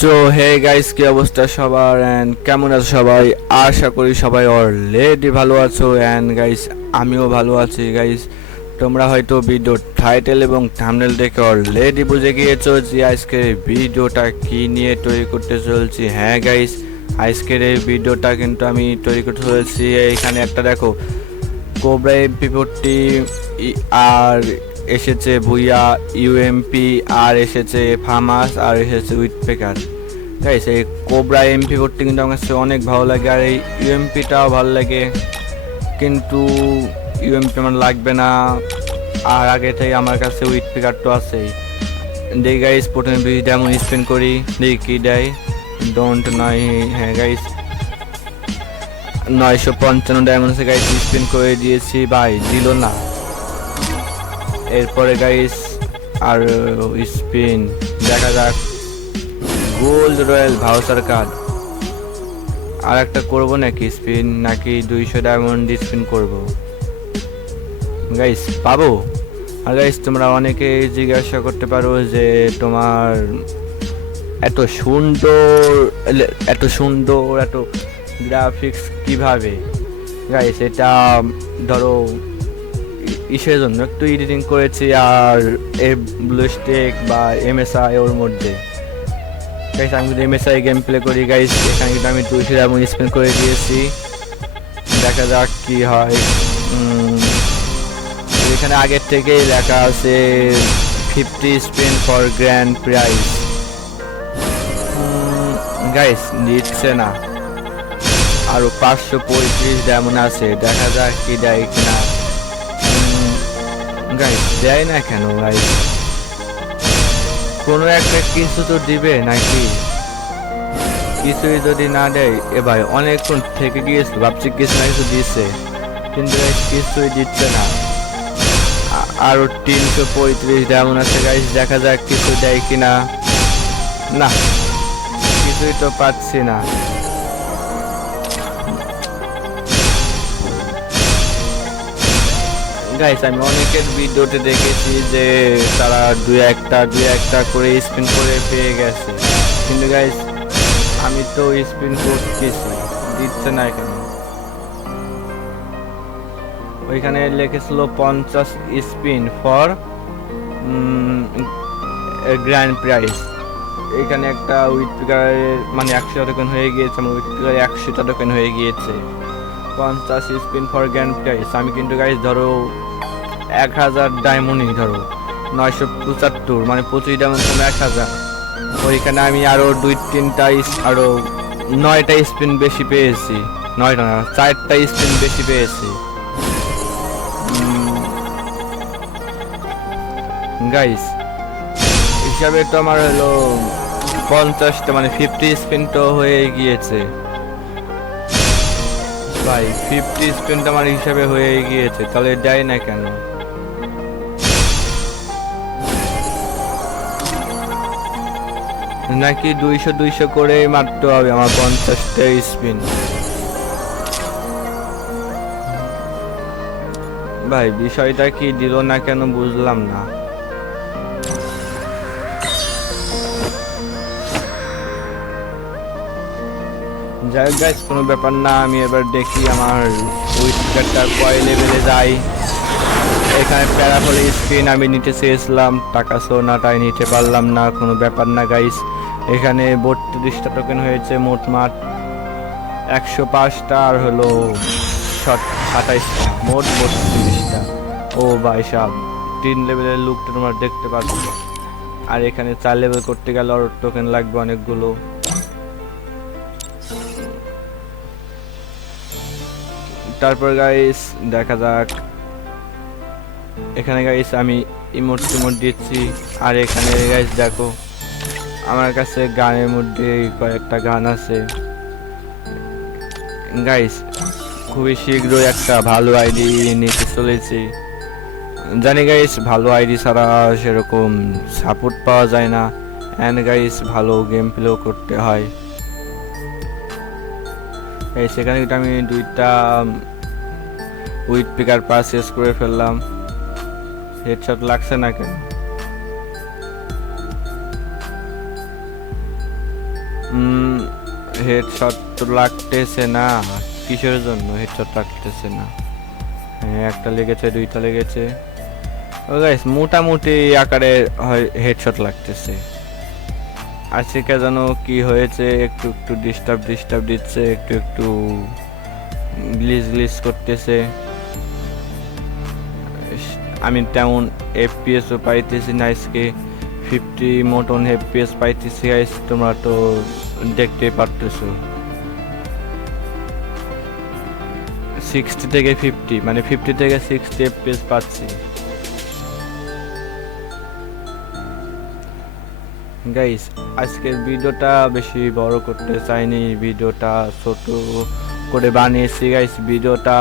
তো hey guys কি অবস্থা সবার? অ্যান্ড কেমন আছো সবাই? আশা করি সবাই অলরেডি ভালো আছো। অ্যান্ড গাইস আমিও ভালো আছি গাইস তোমরা হয়তো ভিডিও টাইটেল এবং থাম্বনেল দেখে অলরেডি বুঝে গিয়েছো যে আজকের ভিডিওটা কি নিয়ে তৈরি করতে চলছি। হ্যাঁ গাইস আজকের এই ভিডিওটা কিন্তু আমি তৈরি করতে চলেছি। এইখানে একটা দেখো কোবরা এমপি ফোরটি আর এসেছে ভুইয়া ইউএমপি আর এসেছে ফামাস আর এসেছে উইথপেকার গাইস এই কোবরা এমপি ফোরটি কিন্তু আমার কাছে অনেক ভালো লাগে, আর এই ইউএমপিটাও ভালো লাগে। কিন্তু ইউএমপি আমার লাগবে না, আর আগে থেকে আমার কাছে উইথপেকার তো আছেই। দেখি গাইস প্রথমে বিজিটা এমন স্পেন্ড করি, দেখি কি দেয়। ডোন্ট নয় হ্যাঁ গাইস নয়শো পঞ্চান্ন ডায়মন্ডসে গাইস স্পিন করে দিয়েছি, ভাই, দিল না। এরপরে গাইস আর স্পিন দেখা যাক। গোল্ড রয়্যাল ভাউসার কার্ড আর একটা করব নাকি স্পিন নাকি দুইশো ডায়মন্ড স্পিন করব? গাইস পাবো। আর গাইস তোমরা অনেকে জিজ্ঞাসা করতে পারো যে তোমার এত সুন্দর এত সুন্দর, এত গ্রাফিক্স কীভাবে? গাইস এটা ধরো ইসের জন্য একটু এডিটিং করেছি আর এ ব্লুস্টেক বা এমএসআই ওর মধ্যে। গাইস আমি যদি এমএসআই গেম প্লে করি গাইস এখানে কিন্তু আমি দুইশো এমন স্পেন্ড করে দিয়েছি। দেখা যাক কি হয়। এখানে আগের থেকেই লেখা আছে fifty spin for grand prize guys দিচ্ছে না। আরও পাঁচশো পঁয়ত্রিশ যেমন আছে। দেখা যাক কি দেয় কিনা। গাইস দেয় না কেন গাইস কোনো একটা কিছু তো দিবে নাকি? কিছুই যদি না দেয়, এ ভাই অনেকক্ষণ থেকে গিয়েছে, ভাবছি কিছু না কিছু দিচ্ছে কিন্তু কিছুই দিচ্ছে না। আরও তিনশো পঁয়ত্রিশ যেমন আছে গাইস দেখা যাক কিছু দেয় কিনা। না, কিছুই তো পাচ্ছি না। গাইস আমি অনেকের ভিডিওতে দেখেছি যে তারা দুই একটা দুই একটা করে স্পিন করে পেয়ে গেছে। কিন্তু গাইস আমি তো স্পিন করতেছি, দিচ্ছে না কেন ওইখানে লিখেছিল পঞ্চাশ স্পিন ফর গ্র্যান্ড প্রাইজ এখানে একটা উইথ উইথপিকারের মানে একশো টোকেন হয়ে গিয়েছে, আমার উইথ উইথপিকার একশোটা টোকেন হয়ে গিয়েছে। পঞ্চাশ স্পিন ফর গ্র্যান্ড প্রাইজ আমি কিন্তু গাইজ ধরো এক হাজার ডায়মন্ডই ধরো, নয়শো পঁচাত্তর মানে পঁচিশ ডায়মন্ড এক হাজার। ওইখানে আমি আরও দুই, তিনটা আরও নয়টা স্পিন বেশি পেয়েছি। নয়টা না, চারটা স্পিন বেশি পেয়েছি। গাইস হিসাবে তো আমার হলো পঞ্চাশটা মানে ফিফটি স্পিন তো হয়ে গিয়েছে। ভাই ফিফটি স্পিনটা আমার হিসাবে হয়ে গিয়েছে, তাহলে দেয় না কেন? নাকি দুইশো দুইশো করে মারতে হবে আমার পঞ্চাশটা স্পিন ভাই, বিষয়টা কি দিল না কেন বুঝলাম না। যাই গাইস কোনো ব্যাপার না, আমি এবার দেখি আমার উইকেটটা কয় লেভেলে যাই এখানে প্যারাফলে স্পিন আমি নিতে চেয়েছিলাম, টাকা সোনাটাই নিতে পারলাম না, কোনো ব্যাপার না গাইস এখানে বত্রিশটা টোকেন হয়েছে, মোট মাঠ একশো পাঁচটা আর হলো সাতাইশটা মোট বত্রিশটা ও ভাই সাহ তিন লেভেলের লুকটা তোমরা দেখতে পাচ্ছ। আর এখানে চার লেভেল করতে গেলে আরও টোকেন লাগবে অনেকগুলো। তারপর গাইস দেখা যাক। এখানে গাইস আমি ইমোট টিমোট দিচ্ছি। আর এখানে গাইস দেখো, আমার কাছে গানের মধ্যে কয়েকটা গান আছে। গাইস খুবই শীঘ্রই একটা ভালো আইডি নিতে চলেছি। জানি গাইস ভালো আইডি ছাড়া সেরকম সাপোর্ট পাওয়া যায় না। অ্যান্ড গাইস ভালো গেম প্লেও করতে হয়। সেখানে আমি দুইটা উইথ পিকার পারচেস করে ফেললাম। হেডশট লাগছে না কেন হেডশট তো লাগতেছে না। কিসের জন্য হেডশট লাগতেছে না? হ্যাঁ একটা লেগেছে, দুইটা লেগেছে। ও গাইস মোটামুটি আকারে হয় হেডশট লাগতেছে। আজকে যেন কি হয়েছে? একটু একটু ডিস্টার্ব ডিস্টার্ব দিচ্ছে, একটু একটু গ্লিজ গ্লিজ করতেছে। আমি তেমন এফপিএসও পাইতেছি না আজকে। ফিফটি মতন এফপিএস পাইতেছি গাইস তোমরা তো দেখতে পারতেছো। সিক্সটি থেকে ফিফটি মানে ফিফটি থেকে সিক্সটি এফপিএস পাচ্ছি। গাইস আজকের ভিডিওটা বেশি বড় করতে চাইনি, ভিডিওটা ছোট করে বানিয়েছি। গাইস ভিডিওটা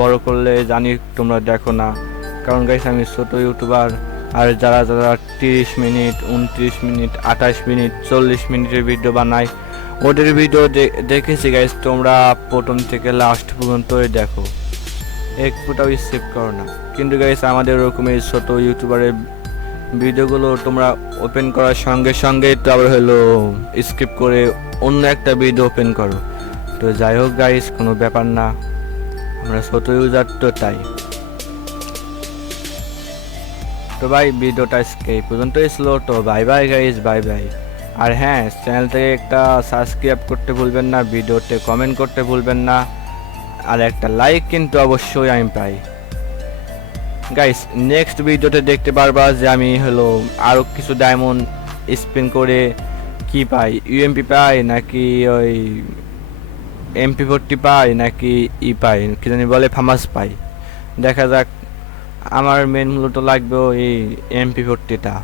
বড় করলে জানি তোমরা দেখো না। কারণ গাইস আমি ছোট ইউটিউবার আর যারা যারা তিরিশ মিনিট, উনত্রিশ মিনিট, আঠাশ মিনিট, চল্লিশ মিনিটের ভিডিও বানায়, ওদের ভিডিও দেখেছি গাইস তোমরা প্রথম থেকে লাস্ট পর্যন্তই দেখো। এক ফুটাও স্কিপ করো না। কিন্তু গাইস আমাদের ওরকম এই ছোট ইউটিউবারের ভিডিওগুলো তোমরা ওপেন করার সঙ্গে সঙ্গে আবার হলো স্কিপ করে অন্য একটা ভিডিও ওপেন করো। তো যাই হোক গাইস কোনো ব্যাপার না। আমরা ছোট ইউজার তো তাই। তো ভাই, ভিডিওটা এই পর্যন্তই ছিল, তো bye bye guys bye bye আর হ্যাঁ চ্যানেলটাকে একটা সাবস্ক্রাইব করতে ভুলবেন না, ভিডিওতে কমেন্ট করতে ভুলবেন না, আর একটা লাইক কিন্তু অবশ্যই আমি পাই। গাইস নেক্সট ভিডিওতে দেখতে পারবা যে আমি হলো আরও কিছু ডায়মন্ড স্পিন করে কি পাই ইউএমপি পাই নাকি ওই এমপি ফোরটি পাই নাকি ই পাই, কি জানি বলে ফামাস পাই। দেখা যাক আমার মেন মূলত লাগবে ওই এমপি ফোরটিটা